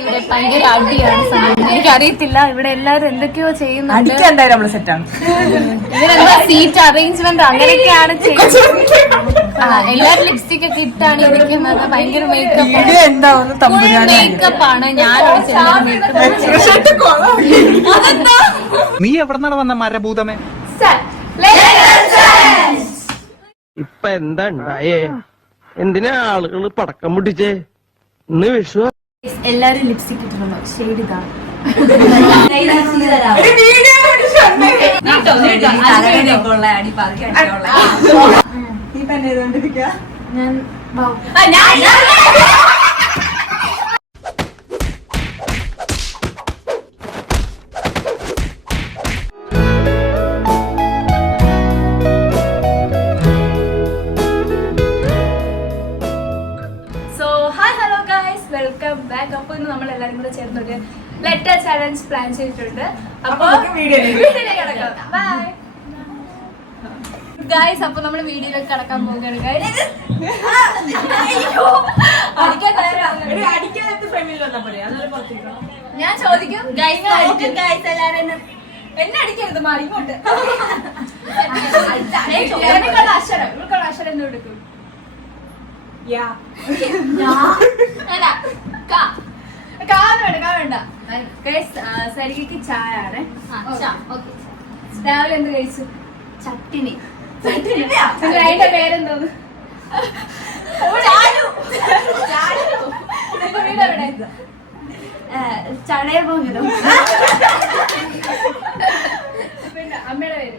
ഇവിടെ ഭയങ്കര അടിയാണ് സാധനം. എനിക്കറിയത്തില്ല ഇവിടെ എല്ലാരും എന്തൊക്കെയോ ചെയ്യുന്നുണ്ട്. ഇവരെന്താ സീറ്റ് അറേഞ്ച്മെന്റ് അങ്ങനെയൊക്കെയാണ് ചെയ്യുന്നത്. എല്ലാരും ലിപ്സ്റ്റിക് ഒക്കെ ഇട്ടാണ് ഇരിക്കുന്നത്. ഭയങ്കര മേക്കപ്പാണ്. ഞാനോട് നീ എവിടെന്നാണ് വന്ന മരഭൂതമേ? ഇപ്പൊ എന്താ ഉണ്ടായേ? എന്തിനാ ആളുകൾ പടക്കം പൊട്ടിച്ചേ? ഇന്ന് വിഷു. എല്ലാരും ലിപ്സ്റ്റിക് ഇട്ടിട്ടുണ്ടോ? ഷെയ്ഡ് ഇതാണ്. Welcome back. അപ്പൊ ഇന്ന് നമ്മൾ എല്ലാരും കൂടെ ചേർന്നൊരു ലെറ്റർ ചാലഞ്ച് പ്ലാൻ ചെയ്തിട്ടുണ്ട്. അപ്പൊ ഗൈസ്, അപ്പൊ നമ്മൾ വീഡിയോയിലേക്ക് കടക്കാൻ പോവുകയാണ്. ഞാൻ ചോദിക്കും എന്നെ അടിക്കരുത്, മാറി ഇങ്ങോട്ട്. അക്ഷരം ഇവർക്കുള്ള അക്ഷരം എന്ത് കൊടുക്കും? വേണ്ട. സരികയ്ക്ക് ചായ ആണ്. രാവിലെ എന്ത് കഴിച്ചു? ചട്ടിനി. അതിന്റെ പേരെന്തോന്ന്? വീടെവിടെ? ചടയമംഗലം. പിന്നെ അമ്മയുടെ പേര്?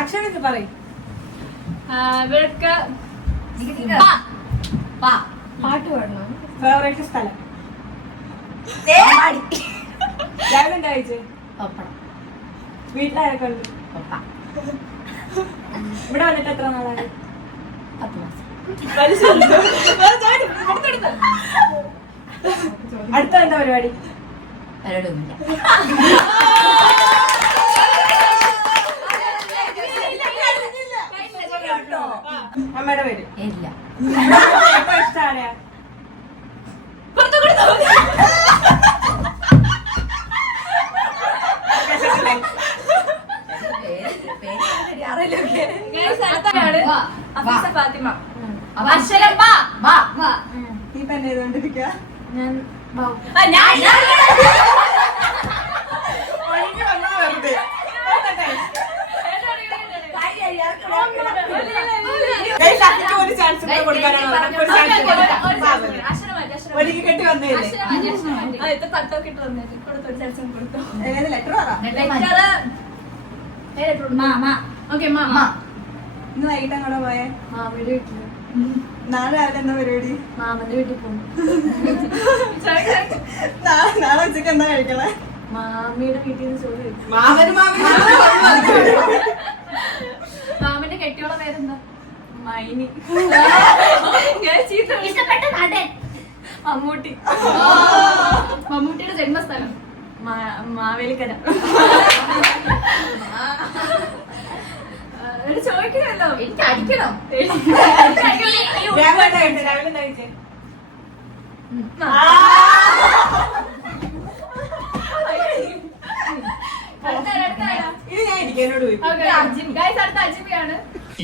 അക്ഷരത്തിൽ പറയും. പാട്ട് പാടണം. ഫേവറേറ്റ് സ്ഥലം? രാവിലെ എന്താ കഴിച്ചത്? വീട്ടിലാരൊക്കെ ഉണ്ട്? ഇവിടെ വന്നിട്ട് എത്ര നാളായി? 10 മാസം. അടുത്ത എന്താ പരിപാടി? അമ്മയുടെ പേര്? ഇല്ല. ഇഷ്ടാണ്? ഫാത്തിമ. അക്ഷരം ഈ പെണ്ണ് ചെയ്തോണ്ടിരിക്കുക. കെട്ടി വന്നേ തട്ടൊക്കെ ഇട്ട് വന്നേ കൊടുത്തു. ഇന്ന് വൈകിട്ട് അങ്ങോട്ട് പോയേ? മാമയുടെ വീട്ടില്. നാളെ രാവിലെ എന്താ പരിപാടി? മാമന്റെ വീട്ടിൽ പോകും. നാളെ ഉച്ചക്ക് എന്താ കഴിക്കണേ? മാമിയുടെ വീട്ടിൽ നിന്ന് ചോറ് കഴിക്കും. മാമന്റെ കെട്ടിയോള പേരെന്താ? മൈനി. ഇഷ്ടപ്പെട്ട നടൻ? മമ്മൂട്ടി. മമ്മൂട്ടിയുടെ ജന്മസ്ഥലം? മാവേലിക്കര. ചോദിക്കണല്ലോ, എനിക്ക് അടിക്കണം.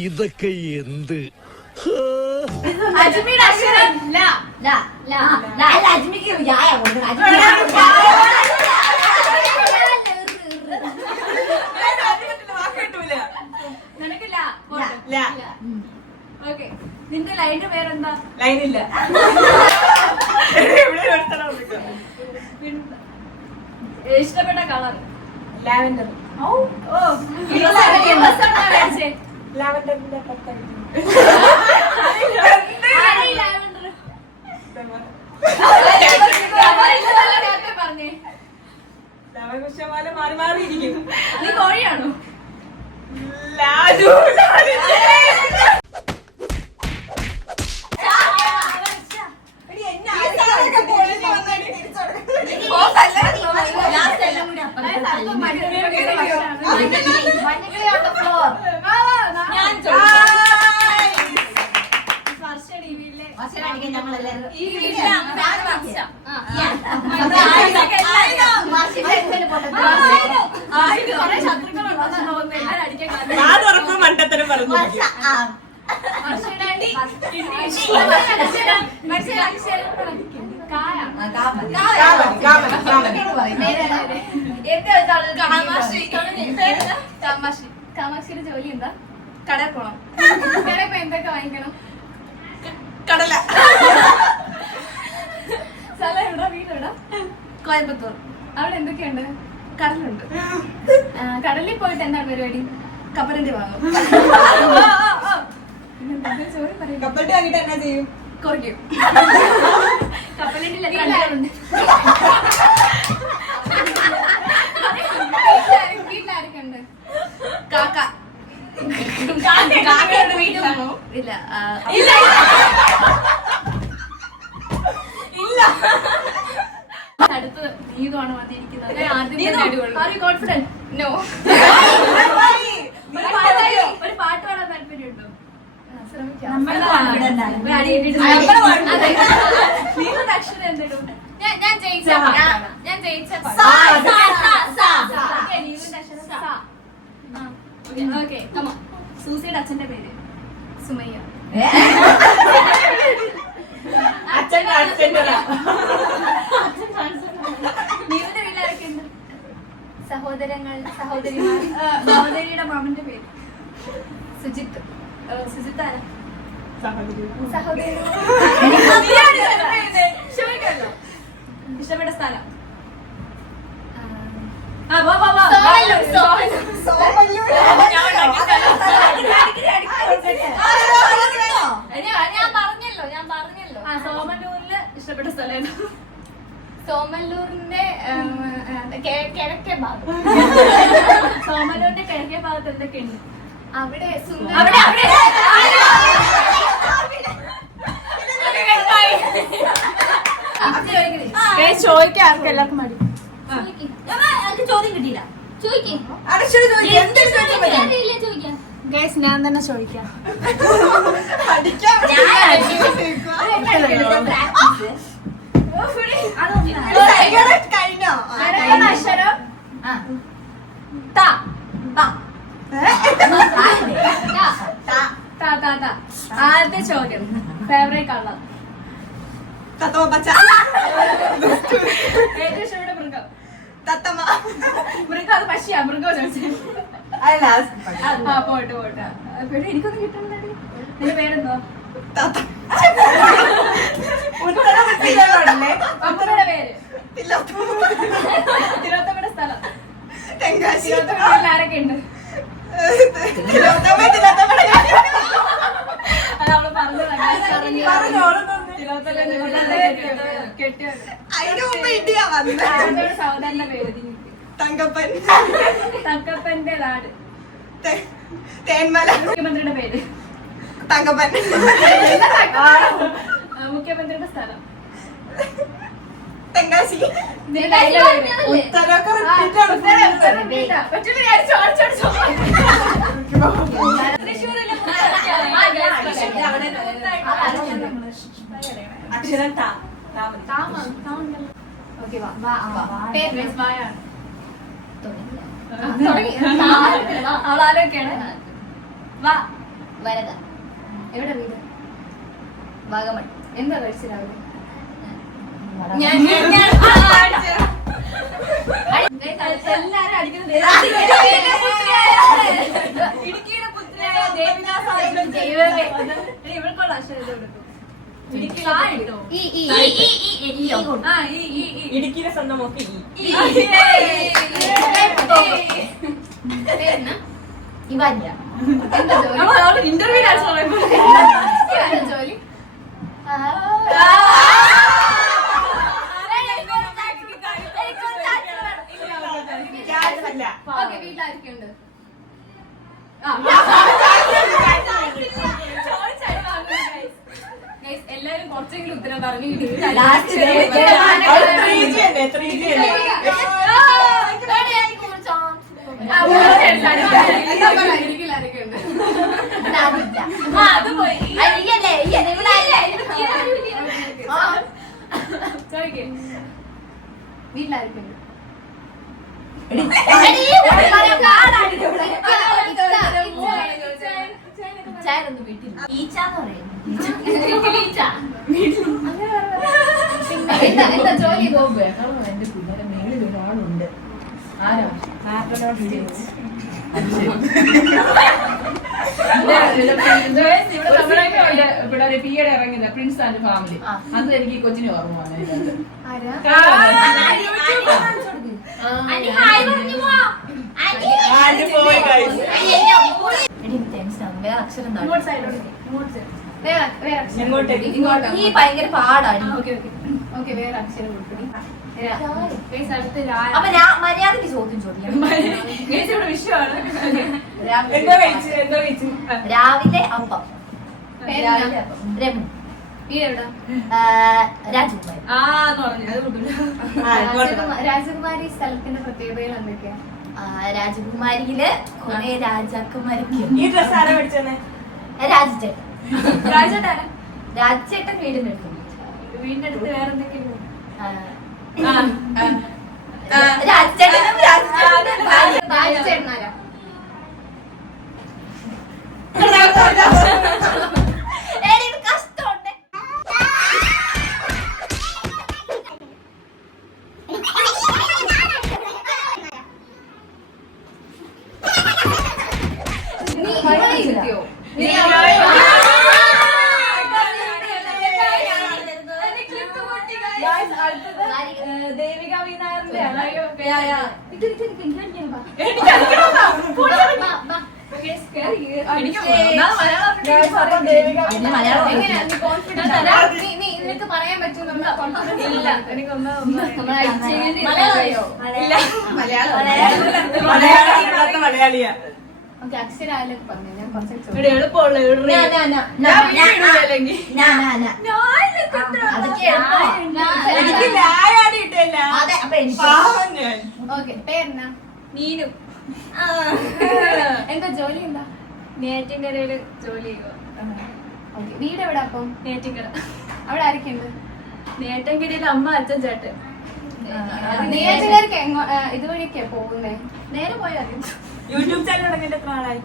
ഇതൊക്കെ എന്ത്? അജ്മിയുടെ അക്ഷരം? അജ്മിക്ക് നിന്റെ ലൈനിന്റെ പേരെന്താ? ലൈനില്ല. ഇഷ്ടപ്പെട്ട കളർ? ലാവൻഡർ. ലാവൻഡറിന്റെ പറഞ്ഞേ. മാറി മാറിയിരിക്കും. നീ കോഴിയാണോ? മണ്ടത്തരം പറഞ്ഞു കാമാക്ഷിയുടെ ജോലി എന്താ? കടയിൽ പോണം. കടയിൽ എന്തൊക്കെ വാങ്ങിക്കണം? കടല. സ്ഥലം എവിടാ? വീടെവിടാ? കോയമ്പത്തൂർ. അവിടെ എന്തൊക്കെയുണ്ട്? കടലുണ്ട്. കടലിൽ പോയിട്ട് എന്താണ് പരിപാടി? കപ്പലണ്ടി വാങ്ങും. ചോറി പറയും. കപ്പലണ്ടി വാങ്ങിട്ട് എന്നാ ചെയ്യും? കുറയ്ക്കും. കപ്പലിന്റെ വീട്ടിലാരൊക്കെ ഉണ്ട്? കാക്ക. കാക്കയുടെ വീട്ടിലാണോ? ഇല്ല. അടുത്ത് നീതുമാണ് വന്നിരിക്കുന്നത്. കോൺഫിഡൻറ്റ്. നോ. ഒരു പാട്ട് പാടാൻ താല്പര്യമുണ്ടോ? അക്ഷരം എന്തെങ്കിലും ഞാൻ ജയിച്ച ഓക്കെ. സൂസിയുടെ അച്ഛന്റെ പേര് സുമയ്യ. നീവിന്റെ വീട്ടിലാരൊക്കെ ഉണ്ട്? സഹോദരങ്ങൾ, സഹോദരിമാർ. സഹോദരിയുടെ മാമന്റെ പേര് സുജിത്ത്. സുജിത്ത് ആരാ? സഹോദരി. ഇഷ്ടപ്പെട്ട സ്ഥലം? ഞാൻ പറഞ്ഞല്ലോ. സോമന്നൂരില് ഇഷ്ടപ്പെട്ട സ്ഥലം ഏതാ? സോമല്ലൂരിന്റെ കിഴക്കേ ഭാഗം. സോമന്നൂരിന്റെ കിഴക്കേ ഭാഗത്ത് എന്തൊക്കെയുണ്ട്? അവിടെ ചോദിക്കാൻ ആർക്കും എല്ലാവർക്കും മടി. ചോദ്യം കിട്ടിയില്ല. ഞാൻ തന്നെ ചോദിക്കാം. അക്ഷരം ആദ്യത്തെ ചോദ്യം, ഫേവറേറ്റ് കളർ? ഏറ്റവും ഇഷ്ടപ്പെട്ട മൃഗം? മൃഗം അത് പക്ഷിയാ? മൃഗം ചോദിച്ചത്. പോട്ടെ പോട്ടെ. പിന്നെ എനിക്കൊന്നും കിട്ടുന്നില്ല. നിന്റെ പേരെന്തോ? അമ്മയുടെ പേര്? തിരുവനന്തപുരം സ്ഥലം? തിരുവനന്തപുരത്തിൽ ആരൊക്കെ ഉണ്ട്? അത് അവള് പറഞ്ഞതാണ്. സഹോദരന്റെ പേര്? തങ്കപ്പന്റെ നാട്? മുഖ്യമന്ത്രിയുടെ പേര്? മുഖ്യമന്ത്രിയുടെ സ്ഥലം? അവളാരൊക്കെയാണ്? വരദ. എവിടെ വീട്? വാഗമൺ. എന്താ കഴിച്ചു രാവിലെ? എല്ലാരും അടിക്കുന്നത് ഇടുക്കിയുടെ പുത്രിയായ ദേവിദാസ്. ഇവൾക്കുള്ള അക്ഷരം കൊടുക്കും. ഇടുക്കിയുടെ സ്വന്തം ഒക്കെ ഇവല്ല. ഇന്റർവ്യൂ ജോലി? വീട്ടിലാരൊക്കെയുണ്ട്? കുറച്ചെങ്കിലും ഉത്തരം പറഞ്ഞു ലാസ്റ്റ് അത് പോയി വീട്ടിലായിരിക്കും എന്താ ജോലി പോകുമ്പോ എന്റെ പിള്ളേരെ മേളിൽ ഒരാളുണ്ട്. ആരാ? ഇവിടെ ഒരു പിയുടെ ഇറങ്ങില്ല പ്രിൻസ് ആൻഡ് ഫാമിലി. അത് എനിക്ക് ഈ കൊച്ചിനെ ഓർമ്മ വന്നത്. വേറെ അക്ഷരം ഈ ഭയങ്കര പാടാണ്. ഓക്കെ വേറെ അക്ഷരം കൊടുക്കണി അപ്പൊ മര്യാദക്ക് ചോദ്യം ചോദിക്കാം. രാവിലെ അപ്പം രമു വീടെവിടാ രാജകുമാരി. രാജകുമാരി സ്ഥലത്തിന്റെ പ്രത്യേകതകൾ എന്തൊക്കെയാ? രാജകുമാരിയില് കുറെ രാജാക്കന്മാരൊക്കെ രാജേട്ടാ രാജേട്ടൻ വീടിനെടുത്തു. വീടിന്റെ അടുത്ത് വേറെ എന്തൊക്കെയാണ്? രാജേട്ടനും രാജേട്ടനാരാ? കഷ്ടമുണ്ട്. ദേവിക വിനായറിന്റെ നിനക്ക് പറയാൻ പറ്റും മലയാളിയാ. ഓക്കെ അക്ഷരായാലൊക്കെ പറഞ്ഞു ഞാൻ കുറച്ച് ഓക്കെ പേരെന്നാ? നീനും എന്താ ജോലി എന്താ? നേറ്റിങ്കരയില് ജോലി ചെയ്യുക. ഓക്കെ വീട് എവിടെ അപ്പം? നേറ്റിങ്കര. അവിടെ ആരൊക്കെയുണ്ട്? നേറ്റങ്കരയിൽ അമ്മ അച്ഛൻ ചേട്ടൻ. നേരത്തെ ഇതുവഴിയൊക്കെയാ പോകുന്നേ? നേരെ പോയാൽ യൂട്യൂബ് ചാനൽ തുടങ്ങിയിട്ട് എത്ര ആളായി?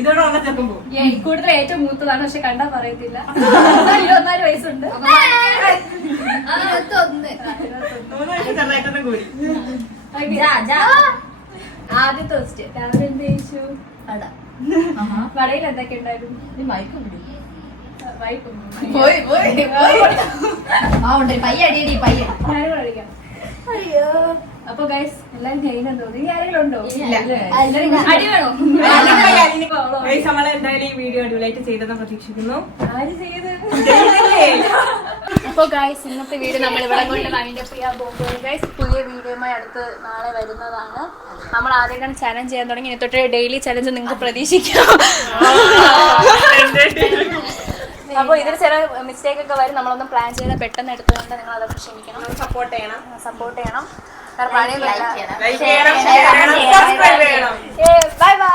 ഇതോടെ ചെറുപ്പം പോകും. കൂടുതൽ ഏറ്റവും മൂത്തതാണ്, പക്ഷെ കണ്ടാ പറയത്തില്ല. 24 വയസ്സുണ്ട്. ചെറുതായിട്ടൊന്നും കൂടി. ആദ്യത്തെ ഫസ്റ്റ് രാവിലെ എന്ത് കഴിച്ചു? വടയിൽ എന്തൊക്കെ ഉണ്ടായിരുന്നു? ഞാനും കഴിക്കാം. അപ്പൊ ഗൈസ് എല്ലാരും കഴിഞ്ഞാൽ തോന്നി. ഇനി ആരെങ്കിലും ഉണ്ടോ? അടി വേണോ? നമ്മളെ എന്തായാലും ഈ വീഡിയോ അടിപൊളിയായിട്ട് ചെയ്തെന്ന് പ്രതീക്ഷിക്കുന്നു. ആര് ചെയ്ത്? അപ്പൊ ഗൈസ് ഇന്നത്തെ വീഡിയോ നമ്മൾ ഇവിടെ കൊണ്ട് വൈൻഡപ്പ് ചെയ്യാൻ പോകുന്നത് ഗൈസ്. പുതിയ വീഡിയോയുമായി അടുത്ത് നാളെ വരുന്നതാണ്. നമ്മൾ ആദ്യം ചലഞ്ച് ചെയ്യാൻ തുടങ്ങി. ഇനി തൊട്ട് ഡെയിലി ചലഞ്ച് നിങ്ങൾക്ക് പ്രതീക്ഷിക്കാം. അപ്പോൾ ഇതിൽ ചില മിസ്റ്റേക്ക് ഒക്കെ വരും. നമ്മളൊന്നും പ്ലാൻ ചെയ്താൽ പെട്ടെന്ന് എടുത്തുകൊണ്ട് നിങ്ങൾ അതൊക്കെ ക്ഷമിക്കണം. സപ്പോർട്ട് ചെയ്യണം. ലൈക്ക് ചെയ്യണം. ലൈക്ക് ചെയ്യണം, ഷെയർ ചെയ്യണം, സബ്സ്ക്രൈബ് ചെയ്യണം. Bye bye.